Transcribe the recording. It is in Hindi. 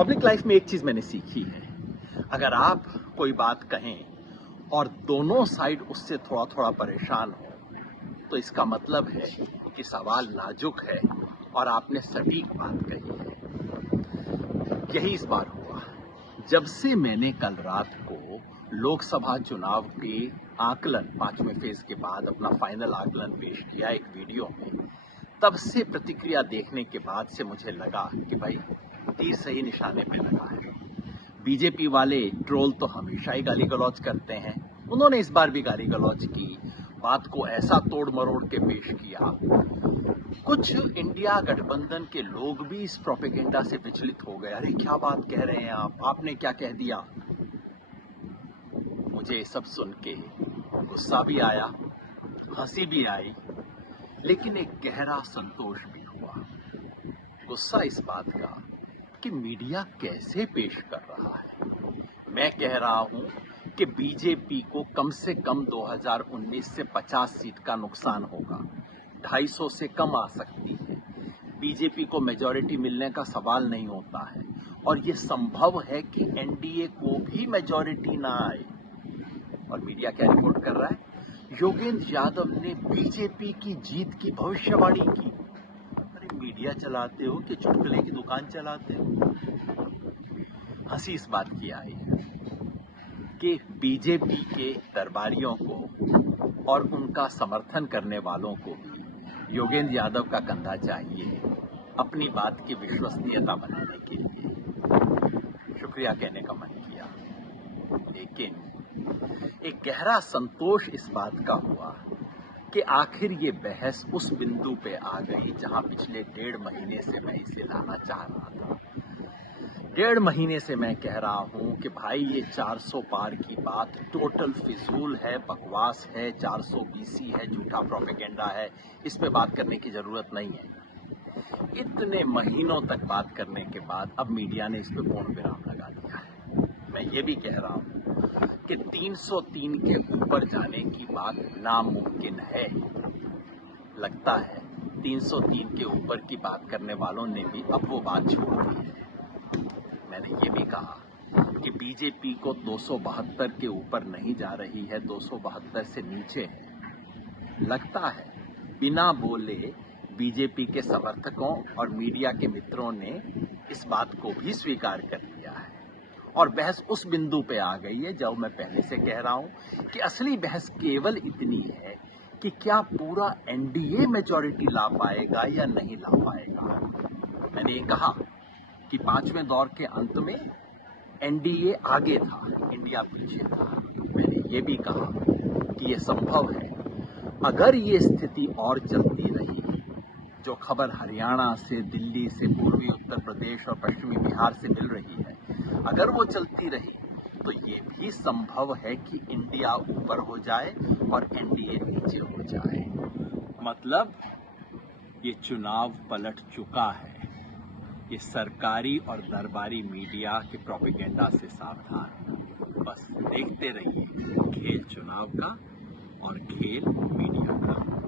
पब्लिक लाइफ में एक चीज मैंने सीखी है, अगर आप कोई बात कहें और दोनों साइड उससे थोड़ा थोड़ा परेशान हो तो इसका मतलब है कि सवाल नाजुक है और आपने सटीक बात कही है। यही इस बार हुआ। जब से मैंने कल रात को लोकसभा चुनाव के आकलन 5वें फेज के बाद अपना फाइनल आकलन पेश किया एक वीडियो में, तब से प्रतिक्रिया देखने के बाद से मुझे लगा कि भाई तीर सही निशाने पे लगा है। बीजेपी वाले ट्रोल तो हमेशा ही गाली गलौज करते हैं, उन्होंने इस बार भी गाली गलौज की, बात को ऐसा तोड़ मरोड़ के पेश किया। कुछ इंडिया गठबंधन के लोग भी इस प्रोपेगेंडा से विचलित हो गए। अरे क्या बात कह रहे हैं आप, आपने क्या कह दिया। मुझे ये सब सुन के गुस्सा भी आया, हंसी भी आई, लेकिन एक गहरा संतोष भी हुआ। गुस्सा इस बात का कि मीडिया कैसे पेश कर रहा है। मैं कह रहा हूं कि बीजेपी को कम से कम 2019 से 50 सीट का नुकसान होगा, 250 से कम आ सकती है। बीजेपी को मेजॉरिटी मिलने का सवाल नहीं होता है और ये संभव है कि एनडीए को भी मेजॉरिटी ना आए। और मीडिया क्या रिपोर्ट कर रहा है, योगेंद्र यादव ने बीजेपी की जीत की भविष्यवाणी की। अरे मीडिया चलाते हो कि चुटकुले की दुकान चलाते हो। हंसी इस बात की आई कि बीजेपी के दरबारियों को और उनका समर्थन करने वालों को भी योगेंद्र यादव का कंधा चाहिए अपनी बात की विश्वसनीयता बनाने के लिए। शुक्रिया कहने का मन किया, लेकिन एक गहरा संतोष इस बात का हुआ कि आखिर ये बहस उस बिंदु पे आ गई जहां पिछले 1.5 महीने से मैं इसे लाना चाह रहा था। 1.5 महीने से मैं कह रहा हूं कि भाई ये 400 पार की बात टोटल फिजूल है, बकवास है, 420 है, झूठा प्रोपेगेंडा है, इस पे बात करने की जरूरत नहीं है। इतने महीनों तक बात करने के बाद अब मीडिया ने इस पे पूर्ण विराम लगा दिया है। मैं ये भी कह रहा हूं कि 303 के ऊपर जाने की बात नामुमकिन है। लगता है 303 के ऊपर की बात करने वालों ने भी अब वो बात छोड़ दी है। मैंने ये भी कहा कि बीजेपी को 272 के ऊपर नहीं जा रही है, 272 से नीचे है। लगता है बिना बोले बीजेपी के समर्थकों और मीडिया के मित्रों ने इस बात को भी स्वीकार कर लिया है और बहस उस बिंदु पे आ गई है जब मैं पहले से कह रहा हूं कि असली बहस केवल इतनी है कि क्या पूरा एनडीए मेजॉरिटी ला पाएगा या नहीं ला पाएगा। मैंने ये कहा कि 5वें दौर के अंत में एनडीए आगे था, इंडिया पीछे था। मैंने ये भी कहा कि यह संभव है अगर ये स्थिति और चलती रही, जो खबर हरियाणा से, दिल्ली से, पूर्वी उत्तर प्रदेश और पश्चिमी बिहार से मिल रही है, अगर वो चलती रही तो ये भी संभव है कि इंडिया ऊपर हो जाए और एनडीए नीचे हो जाए। मतलब ये चुनाव पलट चुका है। ये सरकारी और दरबारी मीडिया के प्रोपेगेंडा से सावधान। बस देखते रहिए खेल चुनाव का और खेल मीडिया का।